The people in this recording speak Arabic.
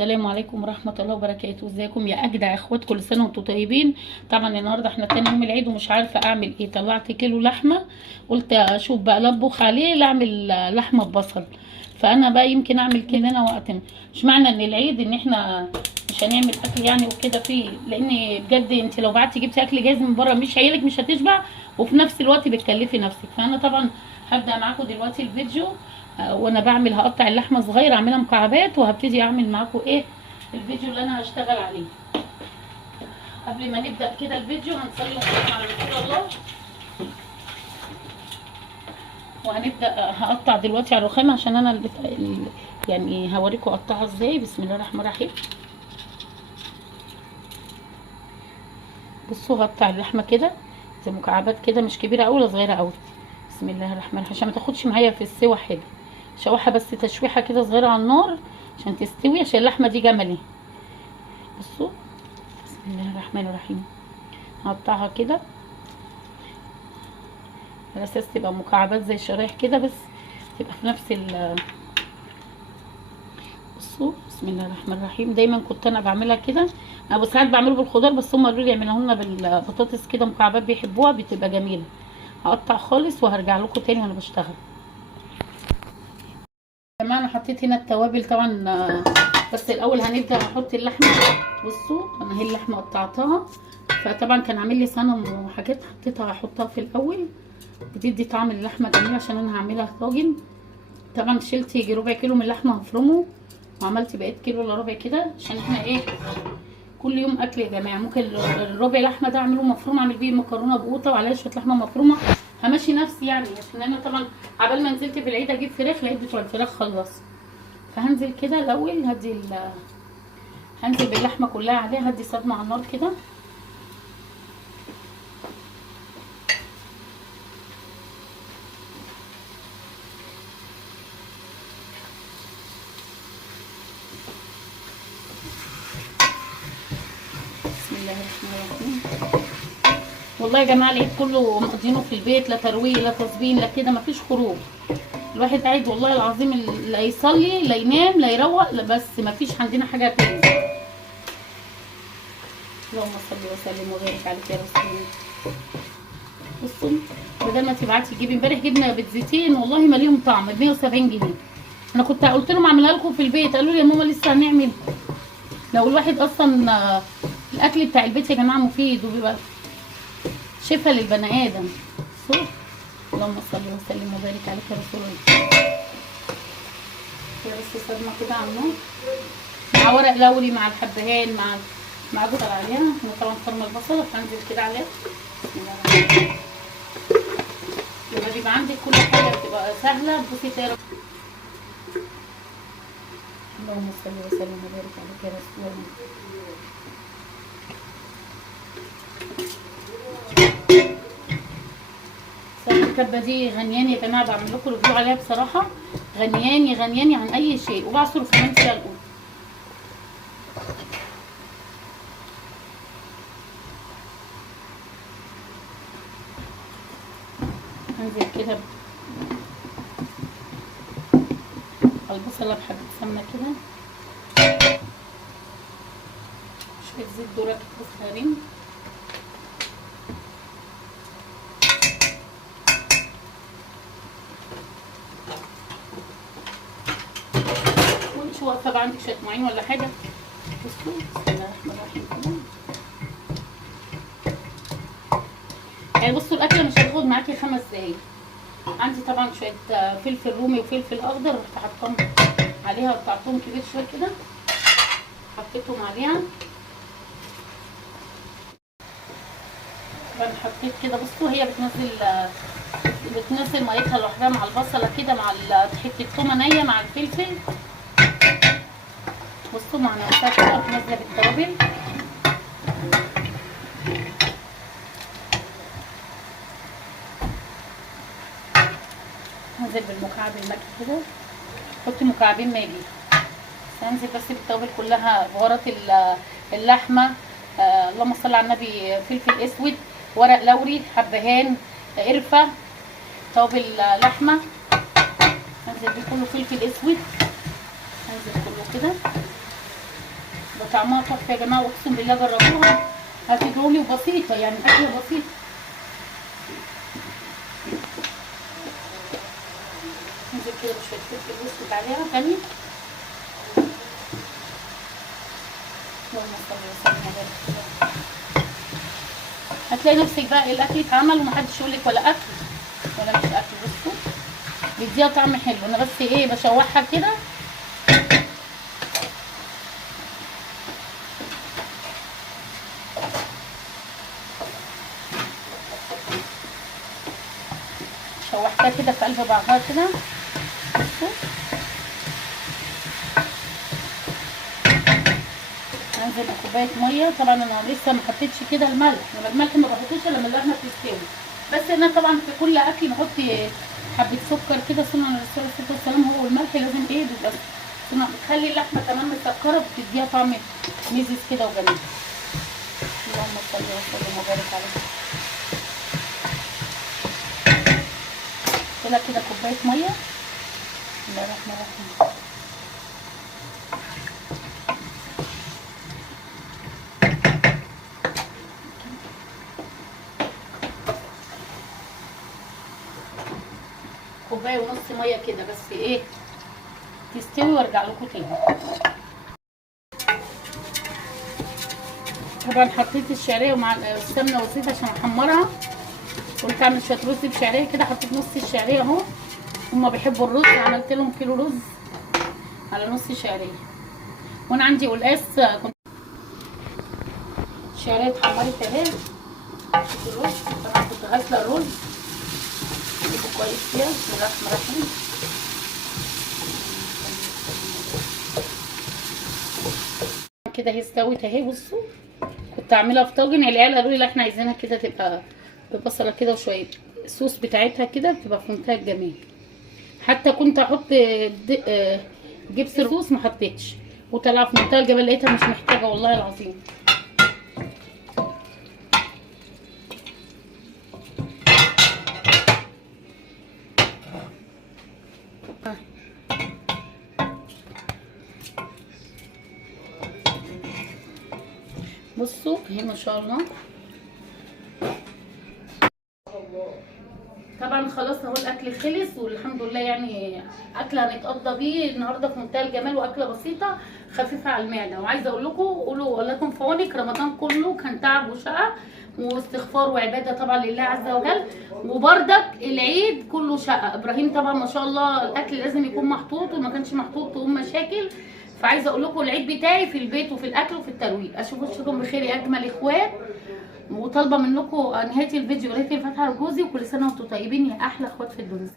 السلام عليكم ورحمة الله وبركاته. ازيكم يا اجدع اخوات؟ كل سنة وانتم طيبين. طبعا النهارده احنا تاني يوم العيد ومش عارفة اعمل ايه. طلعت كيلو لحمة، قلت اشوف بقى لا اطبخ عليه لا اعمل لحمة ببصل. فانا بقى يمكن اعمل كده انا وقت. مش معنى ان العيد ان احنا مش هنعمل اكل يعني وكده فيه، لان بجد انت لو بعتي جبتي اكل جاهز من بره مش هيلك، مش هتشبع، وفي نفس الوقت بتكلفي نفسك. فانا طبعا هبدأ معاكم دلوقتي الفيديو. وانا بعمل هقطع اللحمه صغيره اعملها مكعبات، وهبتدي اعمل معاكم ايه الفيديو اللي انا هشتغل عليه. قبل ما نبدا كده الفيديو هنصلي ونسلم على رسول الله، وهنبدا هقطع دلوقتي على الرخام عشان انا يعني هوريكم اقطعها ازاي. بسم الله الرحمن الرحيم. بصوا هقطع اللحمه كده زي مكعبات كده، مش كبيره قوي ولا صغيره قوي. بسم الله الرحمن الرحيم، عشان ما تاخدش معايا في السوا حاجه. شوحها بس تشويحه كده صغيره على النار عشان تستوي، عشان اللحمه دي جملي. بصوا بسم الله الرحمن الرحيم، هقطعها كده على اساس تبقى مكعبات زي شرايح كده، بس تبقى في نفس بصوا بسم الله الرحمن الرحيم. دايما كنت انا بعملها كده، انا ساعات بعمله بالخضار بس هم قالوا لي اعملوها لنا بالبطاطس كده مكعبات، بيحبوها بتبقى جميله. هقطع خالص وهرجع لكم تاني وانا بشتغل. كمان انا حطيت هنا التوابل طبعا، بس الاول هنبدا نحط اللحمه. بصوا انا هي اللحمه قطعتها، فطبعا كان عامل لي صنم وحاجات حطيتها احطها في الاول، بتدي طعم اللحمه جميل عشان انا هعملها طاجن. طبعا شلت يجي ربع كيلو من اللحمه هفرمه، وعملت بقيت كيلو الا ربع كده، عشان احنا ايه كل يوم اكل يا جماعه. ممكن الربع لحمه ده اعمله مفروم، اعمل بيه مكرونه بقوطه وعليها شويه لحمه مفرومه، همشي نفسي يعني. عشان انا طبعا عبال ما نزلت في العيد اجيب فراخ لقيت بتوع الفراخ خلص، فهنزل كده الاول هنزل باللحمه كلها عليها، هدي صدمه على النار كده. بسم الله الرحمن الرحيم. والله يا جماعه العيد كله مقضينه في البيت، لا ترويق لا تصبين لا كده، مفيش خروج. الواحد قاعد والله العظيم، لا يصلي لا ينام لا يروق لا، بس مفيش عندنا حاجه تاني. اللهم صل وسلم وبارك عليك يا رسول الله. بصوا بدل ما تبعتي تجيبي، امبارح جبنا بيت زيتين والله ما ليهم طعم ب 170 جنيه. انا كنت قلت لهم اعملها لكم في البيت، قالوا لي يا ماما لسه هنعمل. لو الواحد اصلا الاكل بتاع البيت يا جماعه مفيد وبيبقى شفاء للبني ادم. بصوا اللهم صل وسلم وبارك عليك يا رسول الله. بس صدمه كده على النار مع ورق لوري مع الحبهان مع بصل عليها. انا طبعا فرمه البصله فهنزل كده عليها. بسم الله الرحمن الرحيم. لما بيبقى عندك كل حاجه بتبقى سهله بصي تلاقي. اللهم صل وسلم وبارك عليك يا رسول الله. الكبه دي غنياني يا جماعه، بعمل لكم ريفيو عليها بصراحه. غنياني عن اي شيء، وبعصر كمان فيها القوط. هنزل كده البصله بحبه سمنه كده، شويه زيت ذره كده صغيرين، وانت واقفه بقى عندك شويه معين ولا حاجه. بصوا بسم الله الرحمن الرحيم كده. يعني بصوا الاكله مش هتاخد معاكي 5 دقايق. عندي طبعا شويه فلفل رومي وفلفل اخضر، رحت حاطاهم عليها وقطعتهم كبير شويه كده، حطيتهم عليها. طبعا حطيت كده. بصوا هي بتنزل ميتها لوحدها مع البصله كده، مع حته تومه نيه مع الفلفل. بصوا مع نفسها كده نازله بالتوابل. هنزل بالمكعب الماجي كده، حطي مكعبين ماجي. هنزل بس بالتوابل كلها، بهارات اللحمه، اللهم صل على النبي، فلفل اسود، ورق لوري، حبهان، قرفه، توابل لحمه. هنزل بيه كله، فلفل اسود، هنزل كله كده. طعمها تحفه يا جماعه، واقسم بالله جربوها هتدعولي. وبسيطه يعني، اكله بسيطه. ننزل كده بشويه فلفل اسود عليها تاني. اللهم صل وسلم وبارك. هتلاقي نفسك بقى الاكل اتعمل ومحدش يقول لك ولا اكل ولا مش اكل. بصوا بيديها طعم حلو. انا بس ايه بشوحها كده. شوحتها كده في قلب بعضها كده. بصوا هنزل بكوبايه ميه. طبعا انا لسه ما حطيتش كده الملح، انا الملح ما بحطوش الا لما اللحمه تستوي. بس انا طبعا في كل اكل بحط حبه سكر كده، سنه الرسول عليه الصلاه والسلام. هو والملح لازم ايه بيبقى بتخلي اللحمه كمان مسكره، بتديها طعم ميزز كده وجميل. اللهم صل وسلم وبارك عليه. كده كده كوبايه ميه. بسم الله الرحمن الرحيم. كوبايه ونص ميه كده بس ايه تستوي وارجع لكم تاني. طبعا حطيت الشعريه ومع السمنه والزيت عشان احمرها. قلت اعمل شويه رز بشعريه كده، حطيت نص الشعريه اهو. هما بيحبوا الرز، عملت لهم كيلو رز على نص شعريه. وانا عندي قلقاس كنت الشعريه اتحمرت اهي. شوفوا الرز، طبعا كنت غاسله الرز اجيبه كويس فيها. بسم الله الرحمن الرحيم. كده هي استوت اهي. بصوا كنت اعملها في طاجن، العيال قالوا لي لا احنا عايزينها كده تبقى ببصله كده وشويه الصوص بتاعتها كده بتبقى في منتهى الجمال. حتى كنت احط جبس الصوص ما حطيتش، وطلع في منتهى الجمال. لقيتها مش محتاجه والله العظيم. بصوا اهي ما شاء الله. طبعا خلاص اهو الاكل خلص والحمد لله. يعني اكله هنتقضى بيه النهارده في منتهى الجمال، واكله بسيطه خفيفه على المعده. وعايزه اقول لكم قولوا لكم في عونك، رمضان كله كان تعب وشقه واستغفار وعباده طبعا لله عز وجل، وبردك العيد كله شقه. ابراهيم طبعا ما شاء الله الاكل لازم يكون محطوط، وما كانش محطوط تقوم مشاكل. فعايزه اقول لكم العيد بتاعي في البيت وفي الاكل وفي الترويج. اشوف وشكم بخير يا اجمل اخوات، وطالبه منكم نهايه الفيديو قرايه الفاتحه لجوزي. وكل سنه وانتم طيبين يا احلى اخوات في الدنيا.